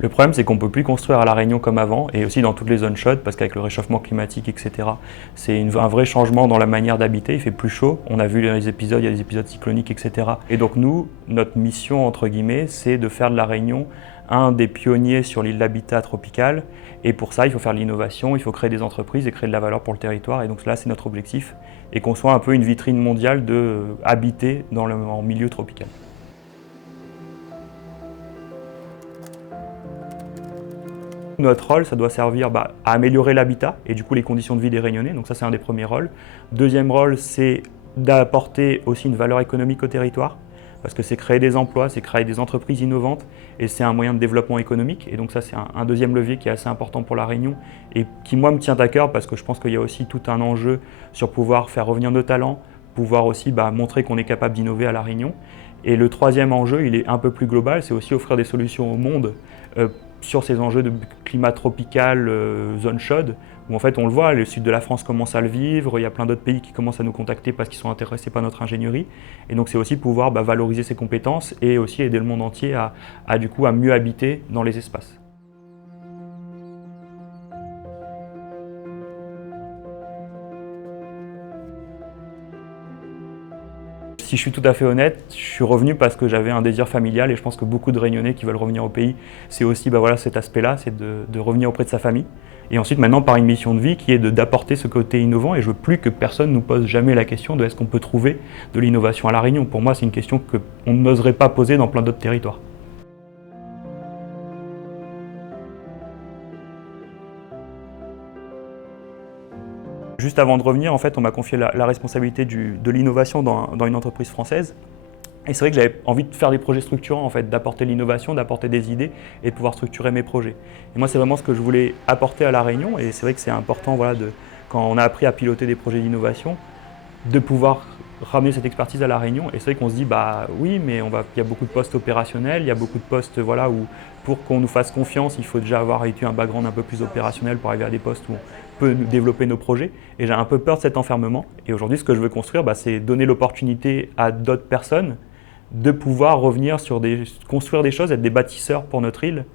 Le problème, c'est qu'on ne peut plus construire à La Réunion comme avant, et aussi dans toutes les zones chaudes, parce qu'avec le réchauffement climatique, etc., c'est un vrai changement dans la manière d'habiter. Il fait plus chaud. On a vu dans les épisodes, il y a des épisodes cycloniques, etc. Et donc nous, notre mission, entre guillemets, c'est de faire de La Réunion un des pionniers sur l'île d'habitat tropical. Et pour ça, il faut faire de l'innovation, il faut créer des entreprises et créer de la valeur pour le territoire. Et donc là, c'est notre objectif. Et qu'on soit un peu une vitrine mondiale de habiter en milieu tropical. Notre rôle, ça doit servir à améliorer l'habitat et du coup les conditions de vie des Réunionnais. Donc ça, c'est un des premiers rôles. Deuxième rôle, c'est d'apporter aussi une valeur économique au territoire. Parce que c'est créer des emplois, c'est créer des entreprises innovantes et c'est un moyen de développement économique. Et donc ça, c'est un deuxième levier qui est assez important pour La Réunion et qui, moi, me tient à cœur parce que je pense qu'il y a aussi tout un enjeu sur pouvoir faire revenir nos talents, pouvoir aussi montrer qu'on est capable d'innover à La Réunion. Et le troisième enjeu, il est un peu plus global, c'est aussi offrir des solutions au monde sur ces enjeux de climat tropical, zone chaude, où en fait on le voit, le sud de la France commence à le vivre, il y a plein d'autres pays qui commencent à nous contacter parce qu'ils sont intéressés par notre ingénierie. Et donc c'est aussi pouvoir valoriser ces compétences et aussi aider le monde entier à mieux habiter dans les espaces. Si je suis tout à fait honnête, je suis revenu parce que j'avais un désir familial et je pense que beaucoup de Réunionnais qui veulent revenir au pays, c'est aussi cet aspect-là, c'est de revenir auprès de sa famille. Et ensuite maintenant par une mission de vie qui est d'apporter ce côté innovant et je veux plus que personne nous pose jamais la question de est-ce qu'on peut trouver de l'innovation à La Réunion. Pour moi c'est une question qu'on n'oserait pas poser dans plein d'autres territoires. Juste avant de revenir, en fait, on m'a confié la responsabilité de l'innovation dans une entreprise française. Et c'est vrai que j'avais envie de faire des projets structurants, en fait, d'apporter l'innovation, d'apporter des idées et de pouvoir structurer mes projets. Et moi, c'est vraiment ce que je voulais apporter à La Réunion. Et c'est vrai que c'est important, quand on a appris à piloter des projets d'innovation, de pouvoir ramener cette expertise à La Réunion. Et c'est vrai qu'on se dit, oui, mais il y a beaucoup de postes opérationnels, il y a beaucoup de postes où pour qu'on nous fasse confiance, il faut déjà avoir eu un background un peu plus opérationnel pour arriver à des postes où on peut développer nos projets. Et j'ai un peu peur de cet enfermement. Et aujourd'hui, ce que je veux construire, c'est donner l'opportunité à d'autres personnes de pouvoir revenir construire des choses, être des bâtisseurs pour notre île,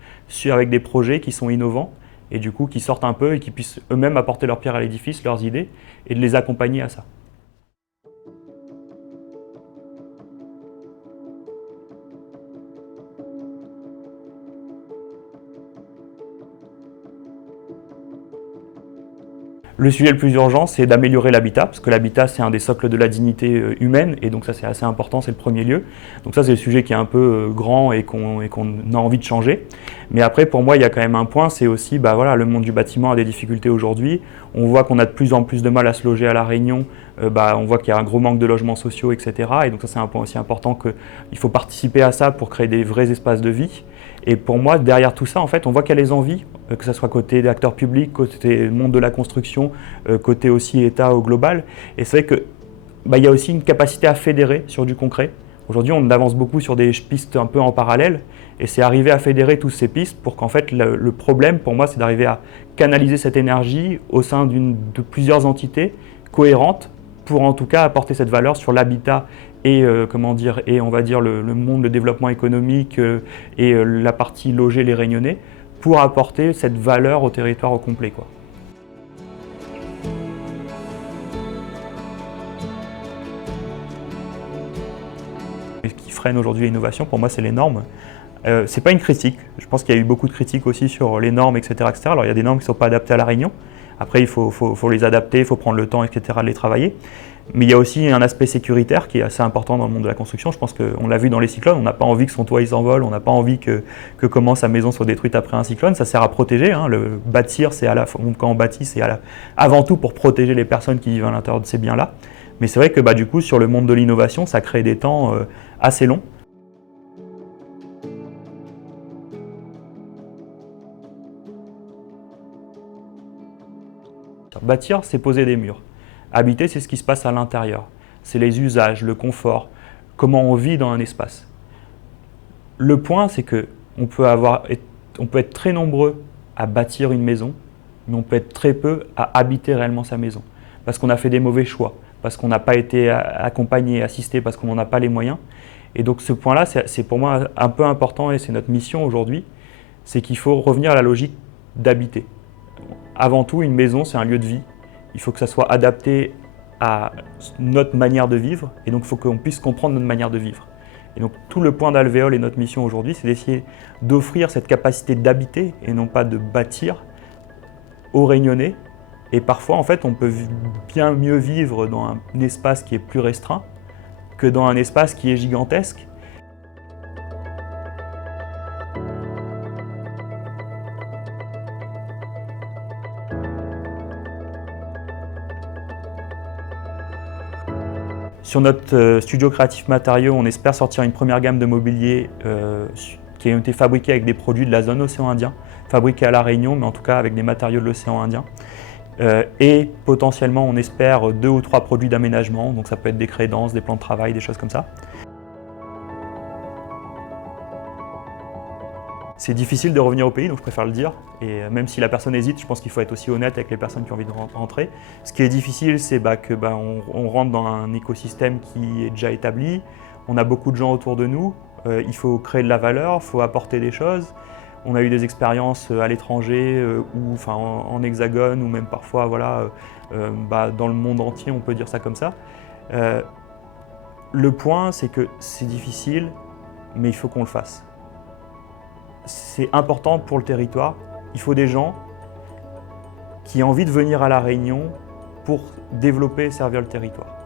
avec des projets qui sont innovants et du coup qui sortent un peu et qui puissent eux-mêmes apporter leur pierre à l'édifice, leurs idées, et de les accompagner à ça. Le sujet le plus urgent, c'est d'améliorer l'habitat, parce que l'habitat, c'est un des socles de la dignité humaine, et donc ça, c'est assez important, c'est le premier lieu. Donc ça, c'est le sujet qui est un peu grand et qu'on a envie de changer. Mais après, pour moi, il y a quand même un point, c'est aussi, le monde du bâtiment a des difficultés aujourd'hui. On voit qu'on a de plus en plus de mal à se loger à La Réunion. On voit qu'il y a un gros manque de logements sociaux, etc. Et donc ça, c'est un point aussi important qu'il faut participer à ça pour créer des vrais espaces de vie. Et pour moi, derrière tout ça, en fait, on voit qu'il y a les envies, que ce soit côté des acteurs publics, côté monde de la construction, côté aussi État au global. Et c'est vrai qu'il y a aussi une capacité à fédérer sur du concret. Aujourd'hui, on avance beaucoup sur des pistes un peu en parallèle, et c'est arriver à fédérer toutes ces pistes pour qu'en fait, le problème, pour moi, c'est d'arriver à canaliser cette énergie au sein de plusieurs entités cohérentes pour en tout cas apporter cette valeur sur l'habitat et on va dire le monde, le développement économique et la partie loger les Réunionnais pour apporter cette valeur au territoire au complet, quoi. Et ce qui freine aujourd'hui l'innovation, pour moi, c'est les normes. C'est pas une critique. Je pense qu'il y a eu beaucoup de critiques aussi sur les normes, etc., etc. Alors il y a des normes qui ne sont pas adaptées à La Réunion. Après, il faut les adapter, il faut prendre le temps, etc., de les travailler. Mais il y a aussi un aspect sécuritaire qui est assez important dans le monde de la construction. Je pense qu'on l'a vu dans les cyclones, on n'a pas envie que son toit il s'envole, on n'a pas envie que comment sa maison soit détruite après un cyclone. Ça sert à protéger. Le bâtir, quand on bâtit, c'est avant tout pour protéger les personnes qui vivent à l'intérieur de ces biens-là. Mais c'est vrai que du coup, sur le monde de l'innovation, ça crée des temps assez longs. Bâtir, c'est poser des murs. Habiter, c'est ce qui se passe à l'intérieur. C'est les usages, le confort, comment on vit dans un espace. Le point, c'est qu'on peut être très nombreux à bâtir une maison, mais on peut être très peu à habiter réellement sa maison. Parce qu'on a fait des mauvais choix, parce qu'on n'a pas été accompagné, assisté, parce qu'on n'en a pas les moyens. Et donc ce point-là, c'est pour moi un peu important et c'est notre mission aujourd'hui, c'est qu'il faut revenir à la logique d'habiter. Avant tout, une maison, c'est un lieu de vie. Il faut que ça soit adapté à notre manière de vivre, et donc il faut qu'on puisse comprendre notre manière de vivre. Et donc tout le point d'Alvéole et notre mission aujourd'hui, c'est d'essayer d'offrir cette capacité d'habiter, et non pas de bâtir, aux Réunionnais. Et parfois, en fait, on peut bien mieux vivre dans un espace qui est plus restreint que dans un espace qui est gigantesque. Sur notre studio créatif matériaux, on espère sortir une première gamme de mobilier qui a été fabriquée avec des produits de la zone océan Indien, fabriqués à La Réunion, mais en tout cas avec des matériaux de l'océan Indien. Et potentiellement, on espère 2 ou 3 produits d'aménagement, donc ça peut être des crédences, des plans de travail, des choses comme ça. C'est difficile de revenir au pays, donc je préfère le dire. Et même si la personne hésite, je pense qu'il faut être aussi honnête avec les personnes qui ont envie de rentrer. Ce qui est difficile, c'est qu'on rentre dans un écosystème qui est déjà établi. On a beaucoup de gens autour de nous. Il faut créer de la valeur, il faut apporter des choses. On a eu des expériences à l'étranger, ou en hexagone, ou même parfois dans le monde entier, on peut dire ça comme ça. Le point, c'est que c'est difficile, mais il faut qu'on le fasse. C'est important pour le territoire. Il faut des gens qui ont envie de venir à La Réunion pour développer et servir le territoire.